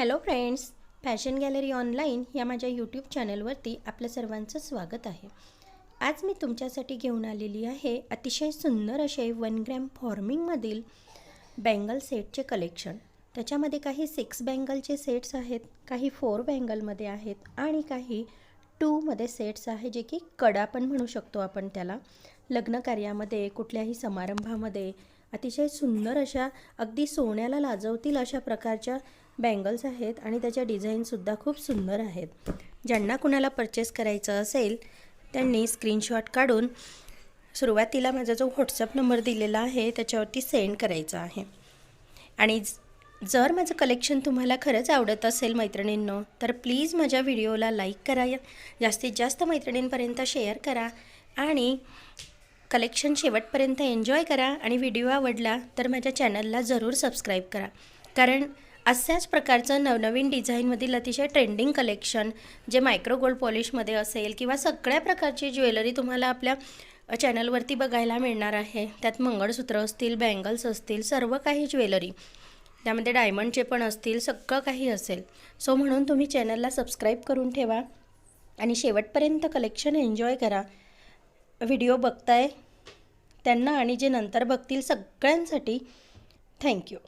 Hello friends, fashion gallery online या माझ्या YouTube चॅनलवरती आपल्या सर्वांचं स्वागत आहे। आज मी तुमच्यासाठी घेऊन आलेली आहे अतिशय सुंदर असे 1 ग्रॅम फॉर्मिंगमधील बँगल सेटचे कलेक्शन। त्याच्यामध्ये काही 6 बँगलचे सेट्स आहेत, काही 4 बँगलमध्ये आहेत आणि काही 2 मध्ये सेट्स आहे, जे की कडा पण म्हणू शकतो आपण त्याला। लग्न कार्यामध्ये, कुठल्याही समारंभामध्ये अतिशय सुंदर अशा अगदी सोन्याला लाजवतील अशा प्रकारच्या बँगल्स आहेत आणि त्याच्या डिझाईनसुद्धा खूप सुंदर आहेत। ज्यांना कुणाला परचेस करायचं असेल त्यांनी स्क्रीनशॉट काढून सुरुवातीला माझा जो व्हॉट्सअप नंबर दिलेला आहे त्याच्यावरती सेंड करायचा आहे। आणि जर माझं कलेक्शन तुम्हाला खरंच आवडत असेल मैत्रिणींनो, तर प्लीज माझ्या व्हिडिओला लाईक करा, जास्तीत जास्त मैत्रिणींपर्यंत शेअर करा आणि कलेक्शन शेवटपर्यंत एन्जॉय करा। आणि व्हिडिओ आवडला तर माझ्या चॅनलला जरूर सबस्क्राईब करा, कारण अशाच प्रकारचं नवनवीन डिझाईनमधील अतिशय ट्रेंडिंग कलेक्शन जे मायक्रो गोल्ड पॉलिशमध्ये असेल किंवा सगळ्या प्रकारची ज्वेलरी तुम्हाला आपल्या चॅनलवरती बघायला मिळणार आहे। त्यात मंगळसूत्र असतील, बँगल्स असतील, सर्व काही ज्वेलरी, त्यामध्ये डायमंडचे पण असतील, सगळं काही असेल। सो म्हणून तुम्ही चॅनलला सबस्क्राईब करून ठेवा आणि शेवटपर्यंत कलेक्शन एन्जॉय करा। व्हिडिओ बघताय त्यांना आणि जे नंतर बघतील सगळ्यांसाठी थँक्यू।